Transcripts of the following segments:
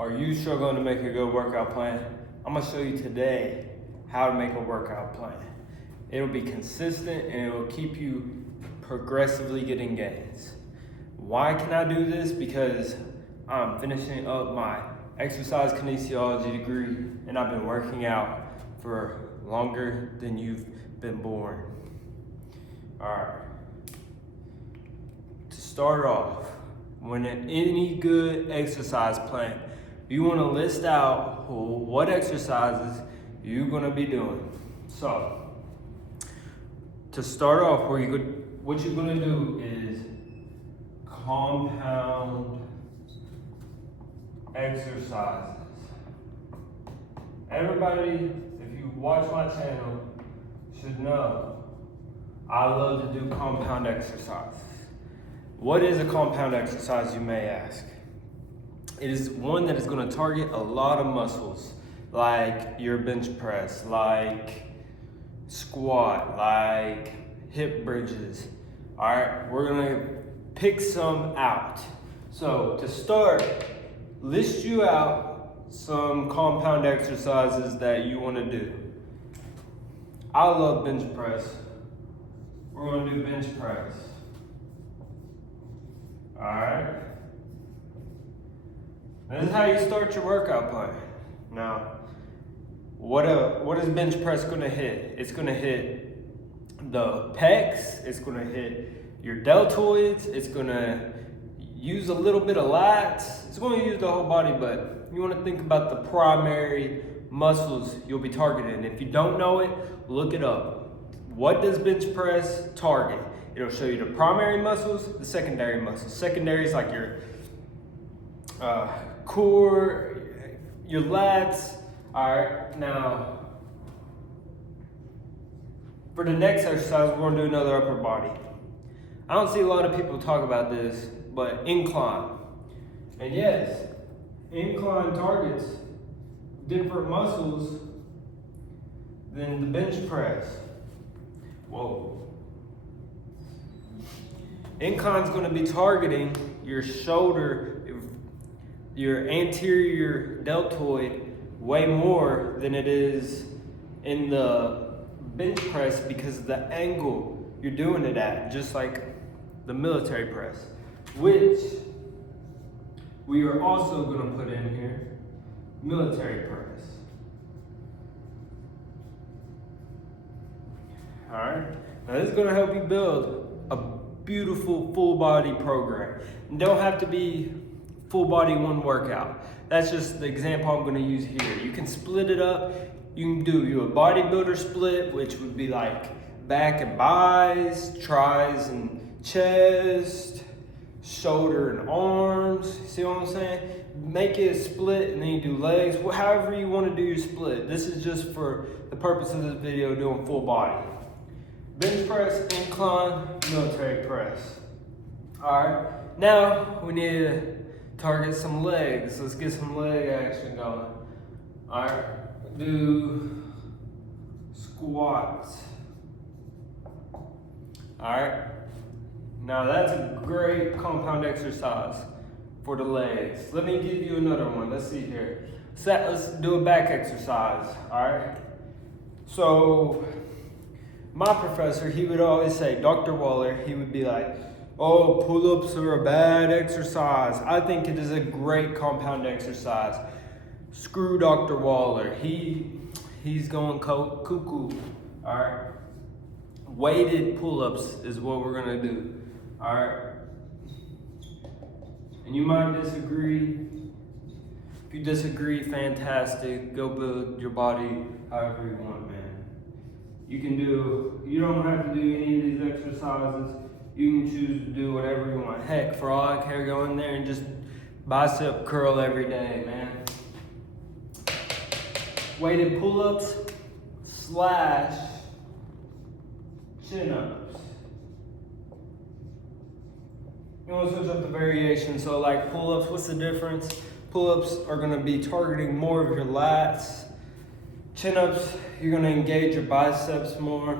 Are you struggling to make a good workout plan? I'm gonna show you today how to make a workout plan. It'll be consistent and it will keep you progressively getting gains. Why can I do this? Because I'm finishing up my exercise kinesiology degree and I've been working out for longer than you've been born. All right. To start off, when in any good exercise plan, you want to list out what exercises you're going to be doing. So, to start off, what you're going to do is compound exercises. Everybody, if you watch my channel, should know I love to do compound exercises. What is a compound exercise, you may ask? It is one that is going to target a lot of muscles, like your bench press, like squat, like hip bridges. All right, we're going to pick some out. So to start, list you out some compound exercises that you want to do. I love bench press. We're going to do bench press. All right. This is how you start your workout plan. Now, what is bench press going to hit? It's going to hit the pecs. It's going to hit your deltoids. It's going to use a little bit of lats. It's going to use the whole body, but you want to think about the primary muscles you'll be targeting. If you don't know it, look it up. What does bench press target? It'll show you the primary muscles, the secondary muscles. Secondary is like your core, your lats. All right, now for the next exercise, we're going to do another upper body. I don't see a lot of people talk about this, but incline. And yes, incline targets different muscles than the bench press. Whoa. Incline's going to be targeting your shoulder, your anterior deltoid way more than it is in the bench press because of the angle you're doing it at, just like the military press, which we are also going to put in here, military press. All right, now this is going to help you build a beautiful full body program. You don't have to be full body one workout. That's just the example I'm going to use here. You can split it up. You can do a bodybuilder split, which would be like back and buys, tries and chest, shoulder and arms. See what I'm saying? Make it a split and then you do legs. However you want to do your split. This is just for the purpose of this video, doing full body. Bench press, incline, military press. All right, now we need to target some legs. Let's get some leg action going. All right, do squats. All right, now that's a great compound exercise for the legs. Let me give you another one. Let's see here. Let's do a back exercise. All right, so my professor, he would always say, Dr. Waller, he would be like, oh, pull-ups are a bad exercise. I think it is a great compound exercise. Screw Dr. Waller. He's going cuckoo. All right. Weighted pull-ups is what we're going to do. All right. And you might disagree. If you disagree, fantastic. Go build your body however you want, man. You don't have to do any of these exercises. You can choose to do whatever you want. Heck, for all I care, go in there and just bicep curl every day, man. Weighted pull-ups / chin-ups. You want to switch up the variation. So like pull-ups, what's the difference? Pull-ups are going to be targeting more of your lats. Chin-ups, you're going to engage your biceps more.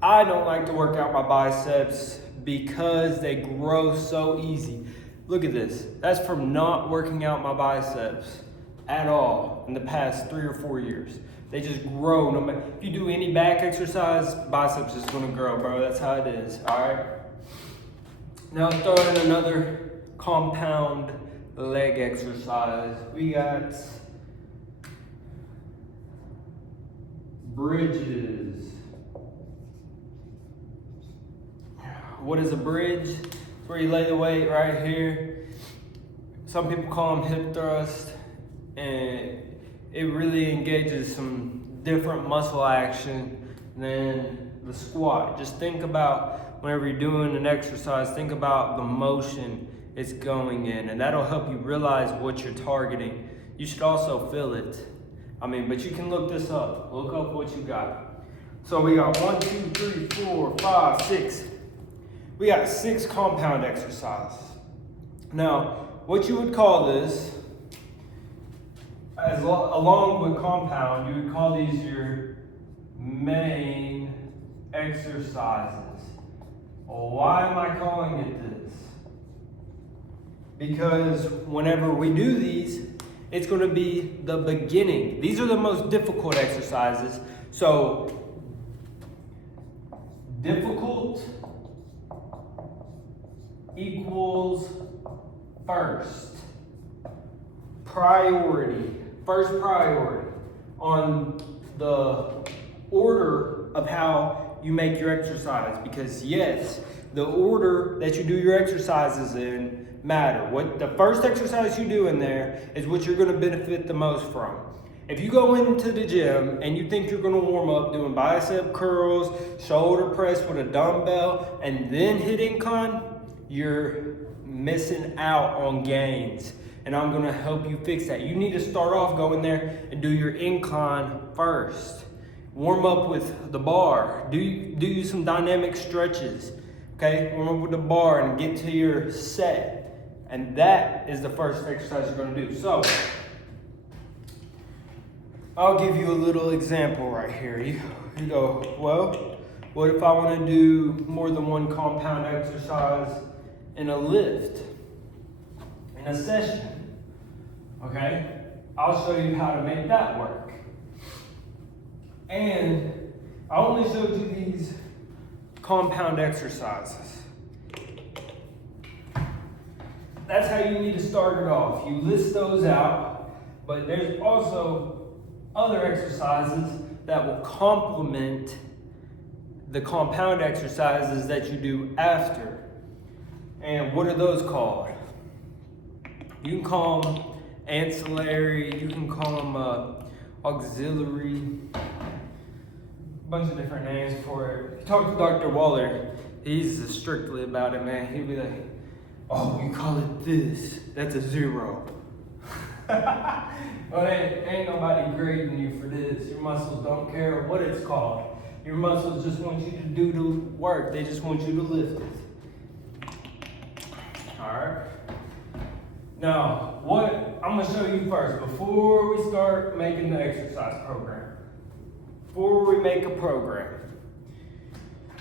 I don't like to work out my biceps because they grow so easy. Look at this. That's from not working out my biceps at all in the past 3 or 4 years. They just grow. No matter, if you do any back exercise, biceps is gonna grow, bro. That's how it is, all right? Now throw in another compound leg exercise. We got bridges. What is a bridge? It's where you lay the weight right here. Some people call them hip thrust, and it really engages some different muscle action than the squat. Just think about whenever you're doing an exercise, think about the motion it's going in, and that'll help you realize what you're targeting. You should also feel it. But you can look this up. Look up what you got. So we got 1, 2, 3, 4, 5, 6. We got 6 compound exercises. Now, what you would call this, along with compound, you would call these your main exercises. Why am I calling it this? Because whenever we do these, it's going to be the beginning. These are the most difficult exercises. So, difficult equals first. Priority. First priority on the order of how you make your exercise. Because yes, the order that you do your exercises in matter. What the first exercise you do in there is what you're going to benefit the most from. If you go into the gym and you think you're going to warm up doing bicep curls, shoulder press with a dumbbell, and then hit incline, you're missing out on gains. And I'm going to help you fix that. You need to start off going there and do your incline first. Warm up with the bar. Do some dynamic stretches. Okay, warm up with the bar and get to your set. And that is the first exercise you're going to do. So, I'll give you a little example right here. You go, well, what if I want to do more than one compound exercise in a lift, in a session? Okay, I'll show you how to make that work. And I only showed you these compound exercises. That's how you need to start it off. You list those out, but there's also other exercises that will complement the compound exercises that you do after. And what are those called? You can call them ancillary, you can call them auxiliary, a bunch of different names for it. Talk to Dr. Waller, he's strictly about it, man. He'll be like, oh, you call it this, that's a 0. Well, ain't nobody grading you for this. Your muscles don't care what it's called. Your muscles just want you to do the work. They just want you to lift it. All right. Now, what I'm gonna show you first, before we start making the exercise program, before we make a program,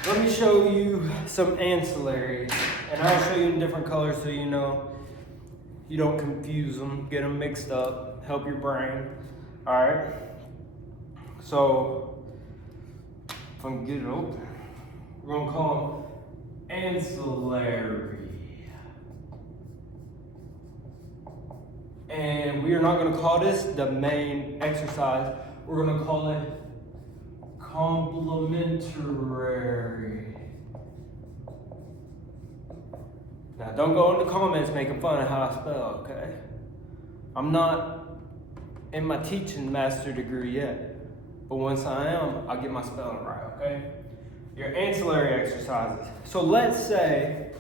let me show you some ancillaries, and I'll show you in different colors so you know you don't confuse them, get them mixed up, help your brain. All right. So, if I can get it open, we're gonna call them ancillary. And we are not going to call this the main exercise. We're going to call it complementary. Now, don't go in the comments making fun of how I spell, okay? I'm not in my teaching master degree yet. But once I am, I'll get my spelling right, okay? Your ancillary exercises. So let's say,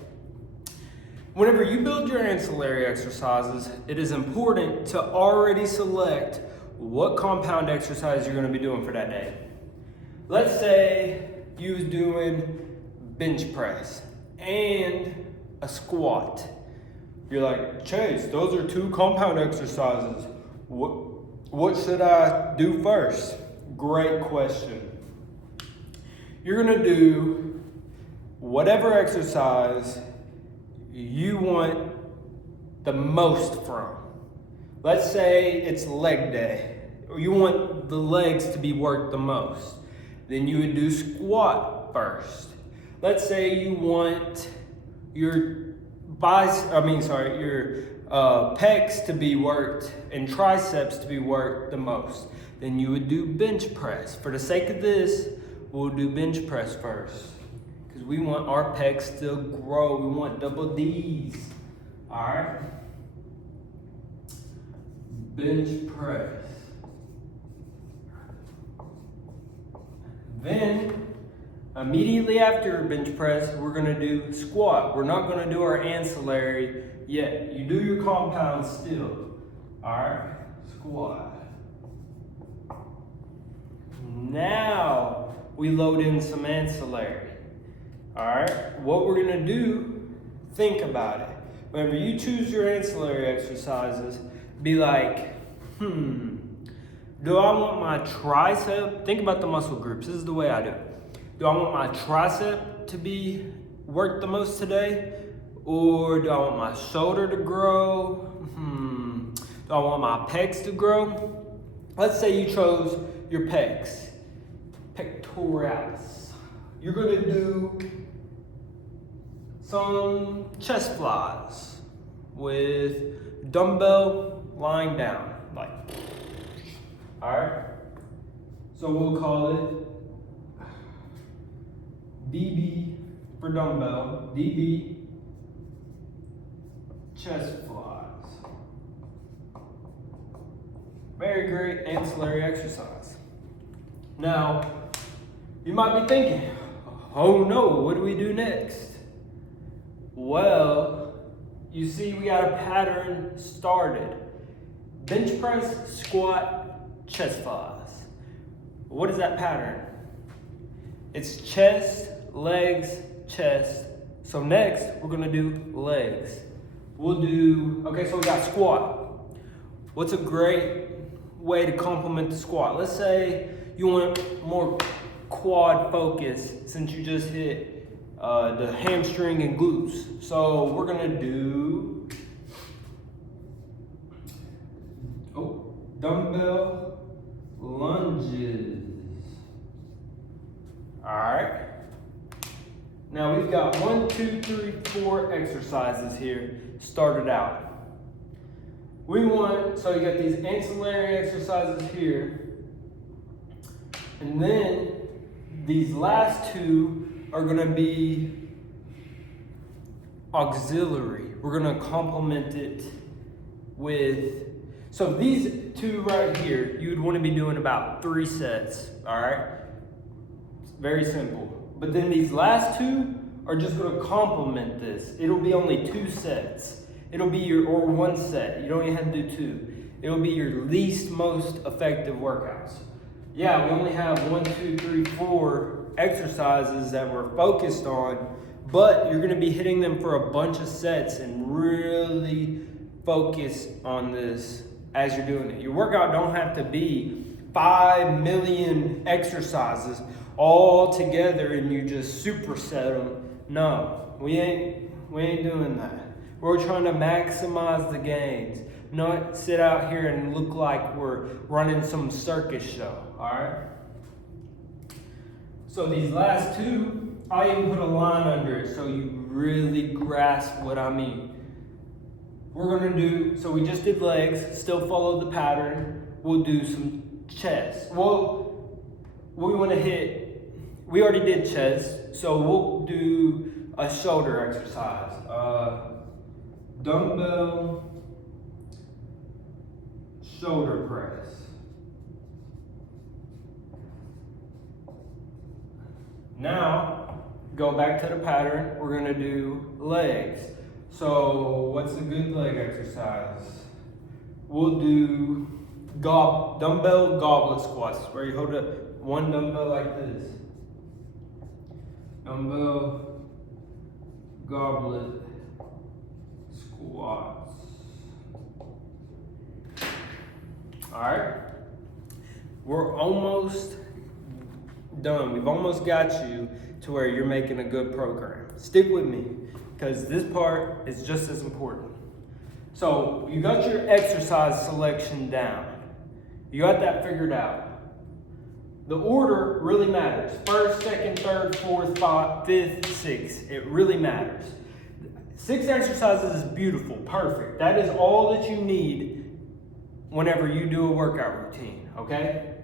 whenever you build your ancillary exercises, it is important to already select what compound exercise you're going to be doing for that day. Let's say you was doing bench press and a squat. You're like, Chase, those are 2 compound exercises. What should I do first? Great question. You're going to do whatever exercise you want the most from. Let's say it's leg day, or you want the legs to be worked the most. Then you would do squat first. Let's say you want your pecs to be worked and triceps to be worked the most. Then you would do bench press. For the sake of this, we'll do bench press first, because we want our pecs to grow. We want double D's. All right. Bench press. Then, immediately after bench press, we're gonna do squat. We're not gonna do our ancillary yet. You do your compound still. All right, squat. Now, we load in some ancillary. All right, what we're gonna do, think about it. Whenever you choose your ancillary exercises, be like, do I want my tricep? Think about the muscle groups. This is the way I do it. Do I want my tricep to be worked the most today? Or do I want my shoulder to grow? Do I want my pecs to grow? Let's say you chose your pecs, pectoralis. You're gonna do some chest flies with dumbbell lying down, like. All right, so we'll call it DB for dumbbell, DB chest flies. Very great ancillary exercise. Now, you might be thinking, oh no, what do we do next? Well, you see we got a pattern started. Bench press, squat, chest flies. What is that pattern? It's chest, legs, chest. So next, we're gonna do legs. We'll do, okay, so we got squat. What's a great way to complement the squat? Let's say you want more quad focus since you just hit the hamstring and glutes. So we're gonna do dumbbell lunges. All right. Now we've got 1, 2, 3, 4 exercises here started out. We want, so you got these ancillary exercises here, and then these last two are gonna be auxiliary. We're gonna complement it with, so these two right here, you would want to be doing about 3 sets, all right? Very simple. But then these last two are just going to complement this. It'll be only 2 sets. It'll be or 1 set. You don't even have to do 2. It'll be your least most effective workouts. Yeah, we only have 1, 2, 3, 4 exercises that we're focused on, but you're going to be hitting them for a bunch of sets and really focus on this as you're doing it. Your workout don't have to be 5 million exercises all together and you just superset them. No, we ain't doing that. We're trying to maximize the gains, not sit out here and look like we're running some circus show, all right? So these last two, I even put a line under it so you really grasp what I mean. We're gonna do, so we just did legs, still follow the pattern. We'll do some chest. Well, we wanna hit, we already did chest, so we'll do a shoulder exercise. Dumbbell shoulder press. Now, go back to the pattern, we're gonna do legs. So what's a good leg exercise? We'll do dumbbell goblet squats, where you hold up one dumbbell like this. Dumbbell goblet squats. All right, we're almost done. We've almost got you to where you're making a good program. Stick with me, because this part is just as important. So you got your exercise selection down. You got that figured out. The order really matters. First, second, third, fourth, fifth, sixth. It really matters. 6 exercises is beautiful, perfect. That is all that you need whenever you do a workout routine, okay?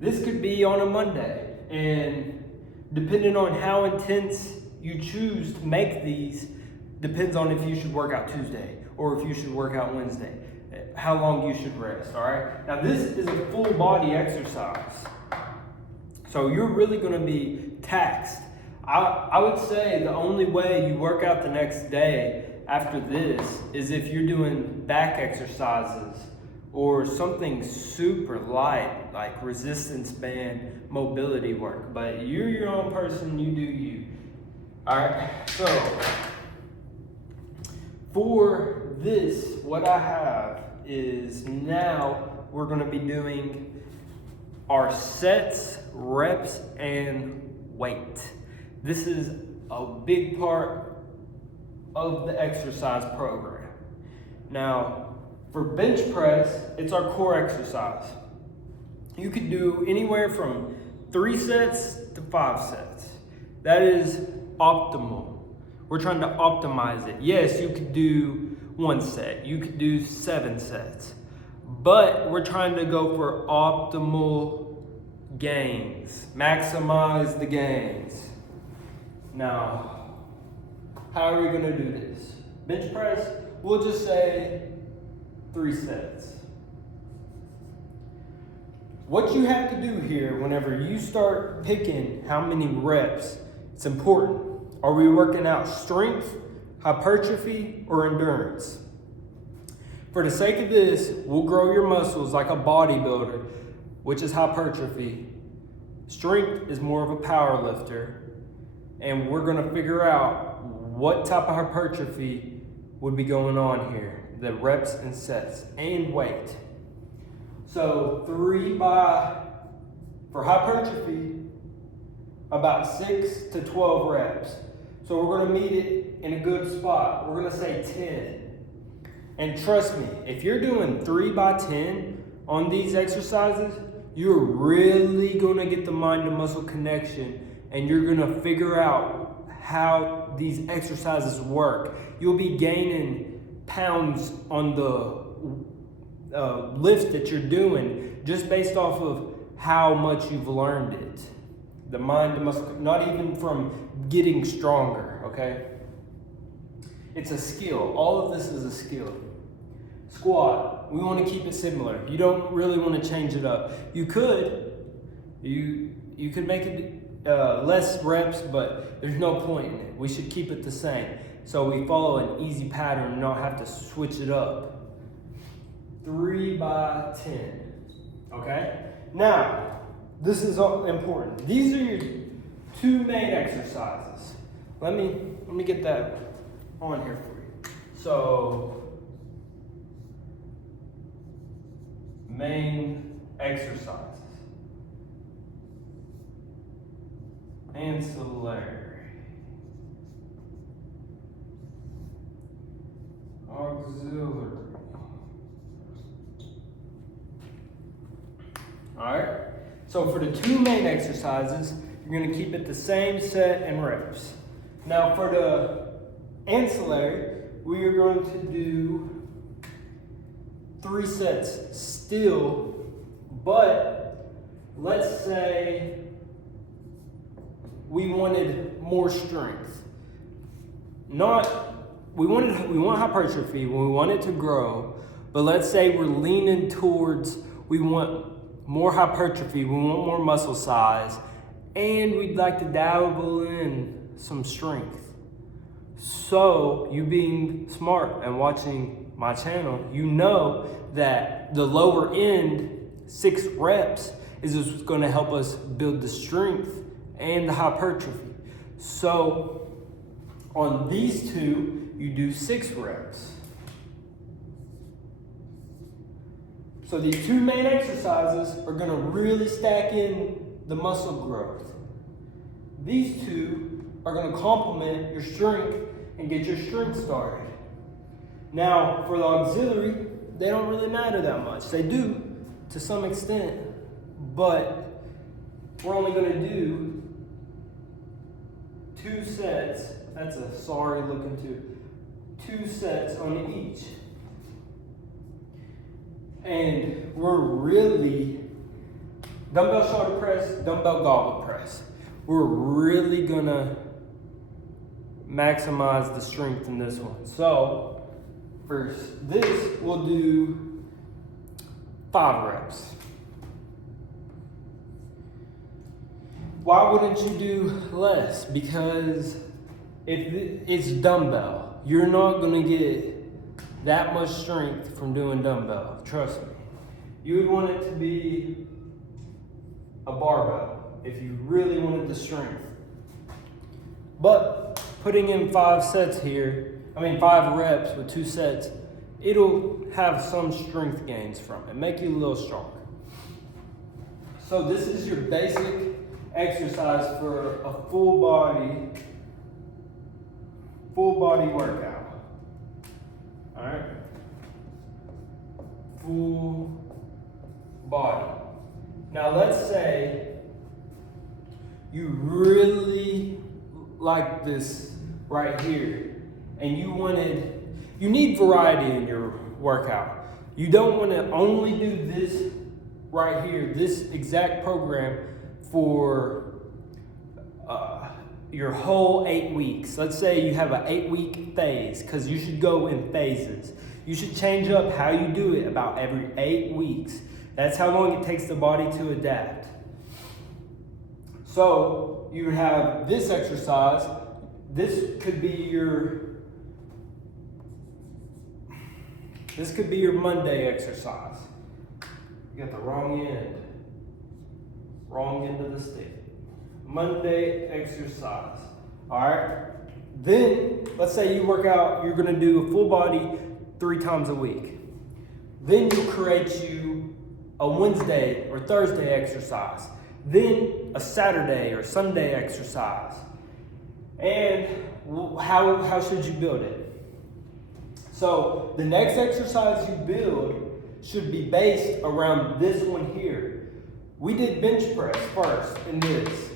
This could be on a Monday, and depending on how intense you choose to make these, depends on if you should work out Tuesday or if you should work out Wednesday, how long you should rest, all right? Now this is a full body exercise, so you're really gonna be taxed. I would say the only way you work out the next day after this is if you're doing back exercises or something super light like resistance band mobility work. But you're your own person, you do you. All right, so for this, what I have is now we're gonna be doing our sets, reps, and weight. This is a big part of the exercise program. Now, for bench press, it's our core exercise. You could do anywhere from 3 sets to 5 sets. That is optimal. We're trying to optimize it. Yes, you could do 1 set. You could do 7 sets. But we're trying to go for optimal gains. Maximize the gains. Now, how are we gonna do this? Bench press, we'll just say 3 sets. What you have to do here whenever you start picking how many reps, it's important. Are we working out strength, hypertrophy, or endurance? For the sake of this, we'll grow your muscles like a bodybuilder, which is hypertrophy. Strength is more of a power lifter. And we're gonna figure out what type of hypertrophy would be going on here. The reps and sets and weight. So for hypertrophy, about 6 to 12 reps. So we're gonna meet it in a good spot. We're gonna say 10. And trust me, if you're doing 3 by 10 on these exercises, you're really gonna get the mind to muscle connection, and you're gonna figure out how these exercises work. You'll be gaining pounds on the lift that you're doing just based off of how much you've learned it. The mind to muscle, not even from getting stronger, okay? It's a skill. All of this is a skill. Squat, we want to keep it similar. You don't really want to change it up. You could make it less reps, but there's no point in it. We should keep it the same. So we follow an easy pattern and not have to switch it up. 3 by 10, okay? Now, this is all important. These are your 2 main exercises. Let me get that on here for you. So, main exercises. Ancillary. Auxiliary. Alright? So for the 2 main exercises, you're going to keep it the same set and reps. Now for the ancillary, we are going to do 3 sets still, but let's say we wanted more strength. We want hypertrophy, we want it to grow, but let's say we're leaning towards, we want more hypertrophy, we want more muscle size, and we'd like to dabble in some strength. So, you being smart and watching my channel, you know that the lower end 6 reps is just going to help us build the strength and the hypertrophy. So on these 2, you do 6 reps. So these 2 main exercises are going to really stack in the muscle growth. These 2 are going to complement your strength and get your strength started. Now, for the auxiliary, they don't really matter that much. They do to some extent, but we're only going to do 2 sets. That's a sorry looking 2 sets on each. And we're really, dumbbell shoulder press, dumbbell goblet press. We're really going to maximize the strength in this one. So for this, we'll do 5 reps. Why wouldn't you do less? Because if it's dumbbell, you're not going to get that much strength from doing dumbbell. Trust me. You would want it to be a barbell if you really wanted the strength. But putting in 5 sets here, 5 reps with 2 sets, it'll have some strength gains from it, make you a little stronger. So this is your basic exercise for a full body workout. All right, full body. Now let's say you really like this right here, and you need variety in your workout. You don't want to only do this right here, this exact program for your whole 8 weeks. Let's say you have an 8-week phase, because you should go in phases. You should change up how you do it about every 8 weeks. That's how long it takes the body to adapt. So you would have this exercise. This could be your Monday exercise. You got the wrong end of the stick. Monday exercise. All right. Then let's say you work out, you're going to do a full body 3 times a week. Then you'll create you a Wednesday or Thursday exercise. Then a Saturday or Sunday exercise. And how should you build it? So the next exercise you build should be based around this one here. We did bench press first in this.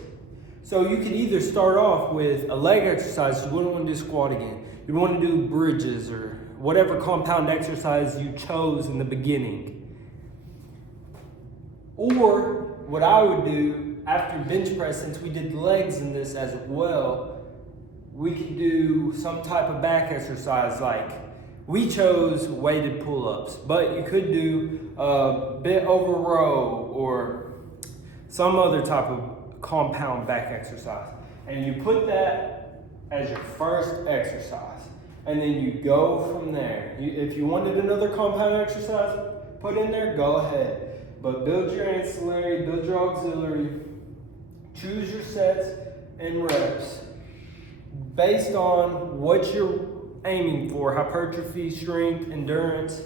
So you could either start off with a leg exercise. You wouldn't want to do squat again. You want to do bridges or whatever compound exercise you chose in the beginning. Or what I would do after bench press, since we did legs in this as well, we could do some type of back exercise. Like we chose weighted pull-ups, but you could do a bent over row or some other type of compound back exercise. And you put that as your first exercise. And then you go from there. If you wanted another compound exercise put in there, go ahead. But build your ancillary, build your auxiliary, choose your sets and reps based on what you're aiming for: hypertrophy, strength, endurance.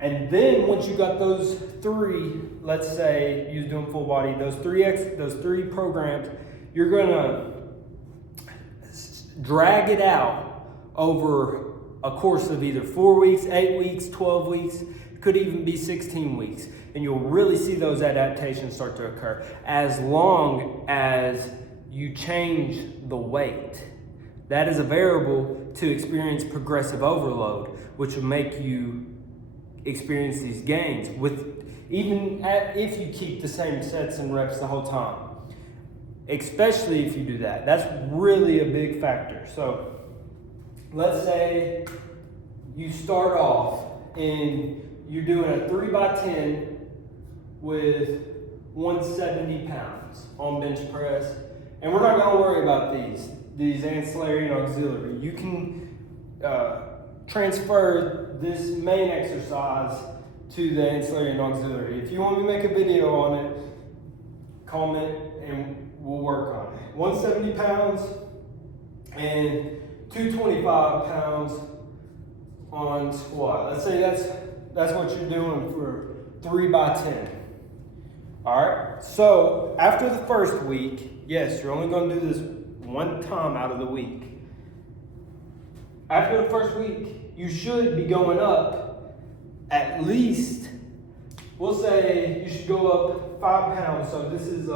And then once you got those 3, let's say you're doing full body, those three programs, you're gonna drag it out over a course of either 4 weeks, 8 weeks, 12 weeks, could even be 16 weeks. And you'll really see those adaptations start to occur as long as you change the weight. That is a variable to experience progressive overload, which will make you experience these gains if you keep the same sets and reps the whole time. Especially if you do that. That's really a big factor. So let's say you start off and you're doing a 3x10 with 170 pounds on bench press. And we're not going to worry about these ancillary and auxiliary. You can transfer this main exercise to the ancillary and auxiliary. If you want me to make a video on it, comment and we'll work on it. 170 pounds and 225 pounds on squat. Let's say that's what you're doing for 3x10. All right. So after the first week, yes, you're only going to do this one time out of the week. After the first week, you should be going up at least, we'll say you should go up 5 pounds. So this is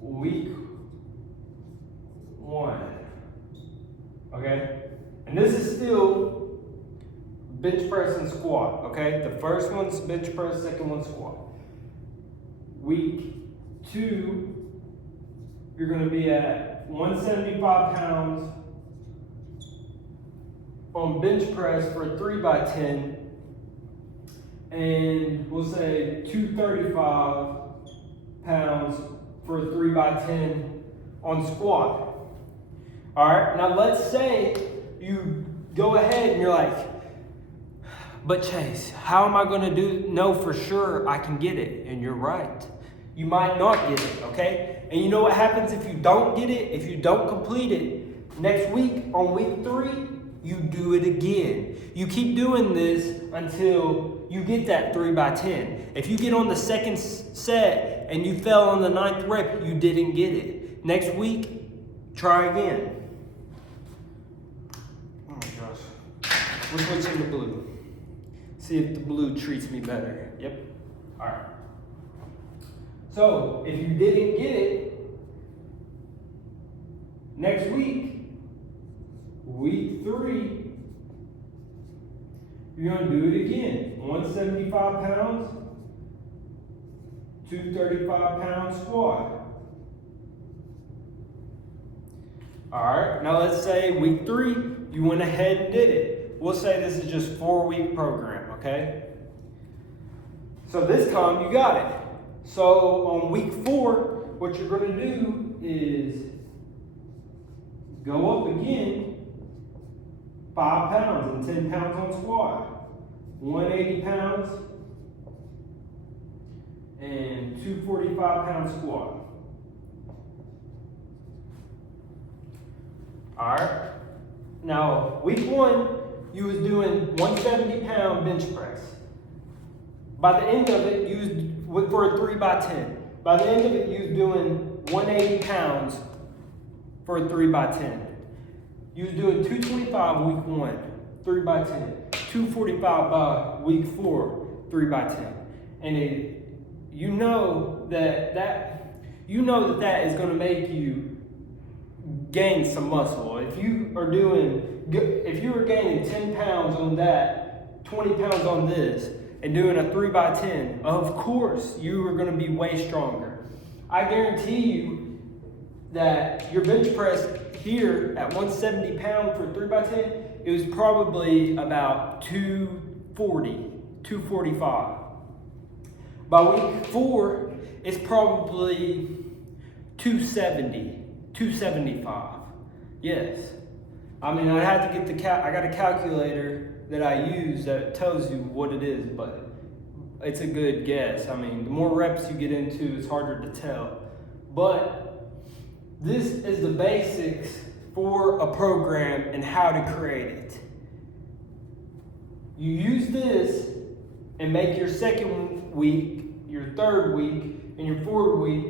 week 1. Okay? And this is still bench press and squat. Okay? The first one's bench press, second one's squat. Week 2, you're going to be at 175 pounds on bench press for 3x10, and we'll say 235 pounds for 3x10 on squat. All right, now let's say you go ahead and you're like, but Chase, how am I going to know for sure I can get it? And you're right. You might not get it, okay? And you know what happens if you don't get it? If you don't complete it, next week, on week 3, you do it again. You keep doing this until you get that 3x10. If you get on the second set and you fell on the 9th rep, you didn't get it. Next week, try again. Oh my gosh. We're switching to blue. See if the blue treats me better. Yep. All right. So, if you didn't get it, next week, week 3, you're going to do it again. 175 pounds, 235 pound squat. All right, now let's say week 3, you went ahead and did it. We'll say this is just 4-week program, okay? So this time you got it. So on week 4, what you're going to do is go up again 5 pounds and 10 pounds on squat, 180 pounds and 245 pound squat. All right. Now week 1, you was doing 170 pound bench press. By the end of it, you was for a 3x10. By the end of it, you was doing 180 pounds for a 3x10. You was doing 225 week 1, 3x10. 245 by week 4, 3x10. And you know that is going to make you gain some muscle. If you were gaining 10 pounds on that, 20 pounds on this, and doing a 3x10, of course you are going to be way stronger. I guarantee you that your bench press here at 170 pound for 3x10, it was probably about 240, 245. By week 4, it's probably 270, 275. Yes. I mean, I had to get I got a calculator that I use that tells you what it is, but it's a good guess. I mean, the more reps you get into, it's harder to tell. But this is the basics for a program and how to create it. You use this and make your second week, your third week, and your fourth week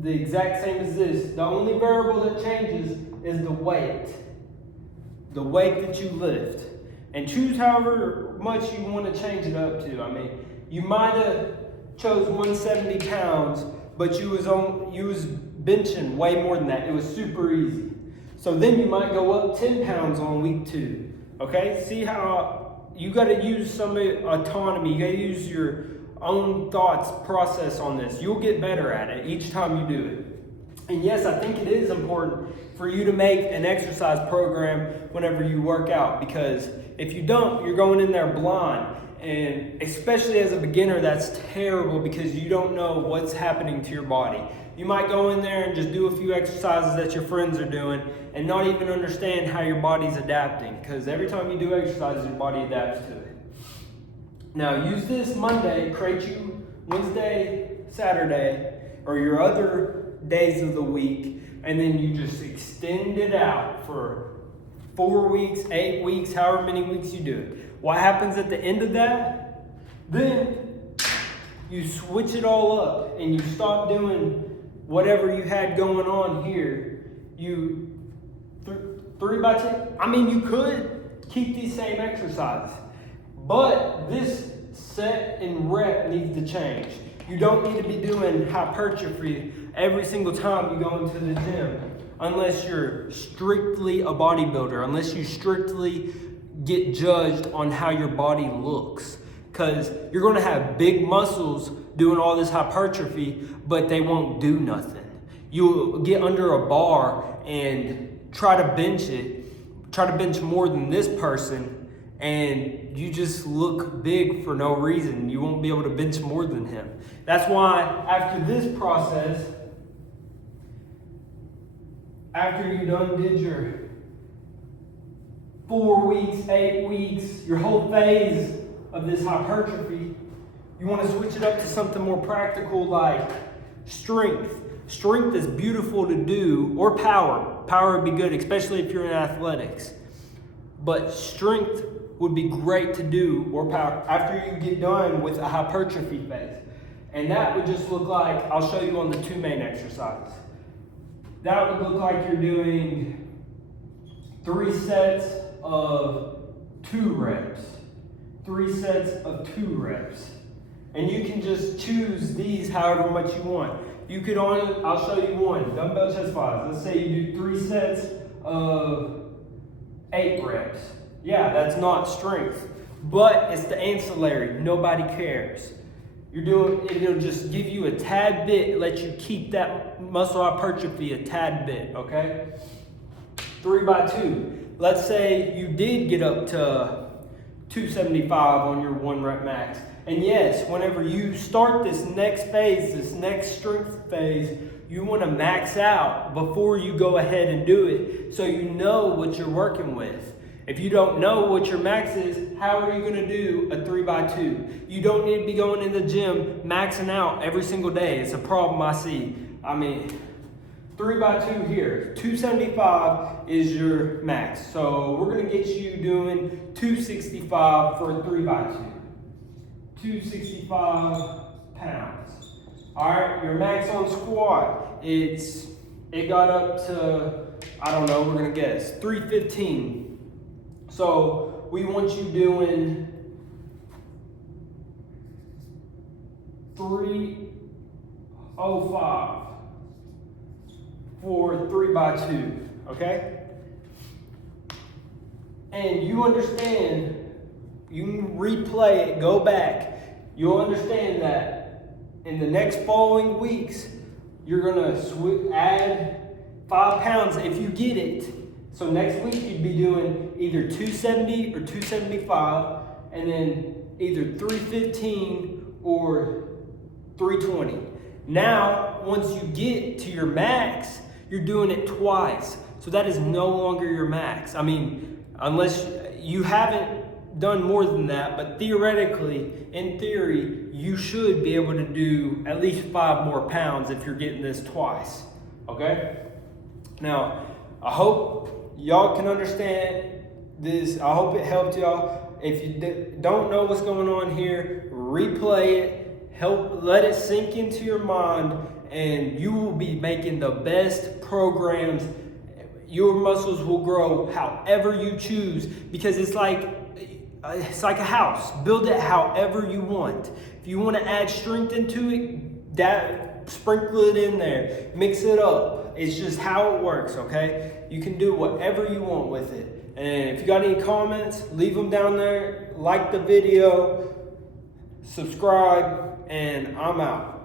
the exact same as this. The only variable that changes is the weight that you lift. And choose however much you want to change it up to. I mean, you might have chose 170 pounds, but you was benching way more than that. It was super easy. So then you might go up 10 pounds on week 2. Okay? See how you got to use some autonomy. You got to use your own thoughts process on this. You'll get better at it each time you do it. And yes, I think it is important for you to make an exercise program whenever you work out, because if you don't, you're going in there blind. And especially as a beginner, that's terrible because you don't know what's happening to your body. You might go in there and just do a few exercises that your friends are doing and not even understand how your body's adapting, because every time you do exercise, your body adapts to it. Now, use this Monday, create you Wednesday, Saturday, or your other days of the week, and then you just extend it out for 4 weeks, 8 weeks, however many weeks you do it. What happens at the end of that? Then you switch it all up and you stop doing whatever you had going on here. You 3x10. I mean, you could keep these same exercises. But this set and rep needs to change. You don't need to be doing hypertrophy every single time you go into the gym, unless you're strictly a bodybuilder, unless you strictly get judged on how your body looks. Because you're going to have big muscles doing all this hypertrophy, but they won't do nothing. You'll get under a bar and try to bench more than this person, and you just look big for no reason. You won't be able to bench more than him. That's why after this process, after you did your 4 weeks, 8 weeks, your whole phase of this hypertrophy, you want to switch it up to something more practical like strength. Strength is beautiful to do, or power. Power would be good, especially if you're in athletics. But strength would be great to do, or power, after you get done with a hypertrophy phase. And that would just look like, I'll show you on the 2 main exercises. That would look like you're doing 3 sets of 2 reps. 3 sets of 2 reps. And you can just choose these however much you want. You could I'll show you one, dumbbell chest flies. Let's say you do 3 sets of 8 reps. Yeah, that's not strength, but it's the ancillary. Nobody cares. It'll just give you a tad bit, let you keep that muscle hypertrophy a tad bit, okay? 3 by 2. Let's say you did get up to 275 on your 1 rep max. And yes, whenever you start this next phase, this next strength phase, you want to max out before you go ahead and do it, so you know what you're working with. If you don't know what your max is, how are you going to do a 3 by 2? You don't need to be going in the gym maxing out every single day. It's a problem I see. 3 by 2 here. 275 is your max. So we're going to get you doing 265 for a 3 by 2. 265 pounds. All right, your max on squat, it got up to, I don't know, we're going to guess, 315. So we want you doing 305 for 3 by 2, okay? And you understand, you can replay it, go back. You'll understand that in the next following weeks, you're gonna add 5 pounds if you get it. So next week you'd be doing either 270 or 275, and then either 315 or 320. Now, once you get to your max, you're doing it twice. So that is no longer your max. Unless you haven't done more than that, but theoretically, in theory, you should be able to do at least 5 more pounds if you're getting this twice, okay? Now, I hope y'all can understand this. I hope it helped y'all. If you don't know what's going on here, replay it, let it sink into your mind, and you will be making the best programs. Your muscles will grow however you choose, because it's like a house. Build it however you want. If you want to add strength into it, sprinkle it in there, mix it up. It's just how it works, okay? You can do whatever you want with it. And if you got any comments, leave them down there. Like the video, subscribe, and I'm out.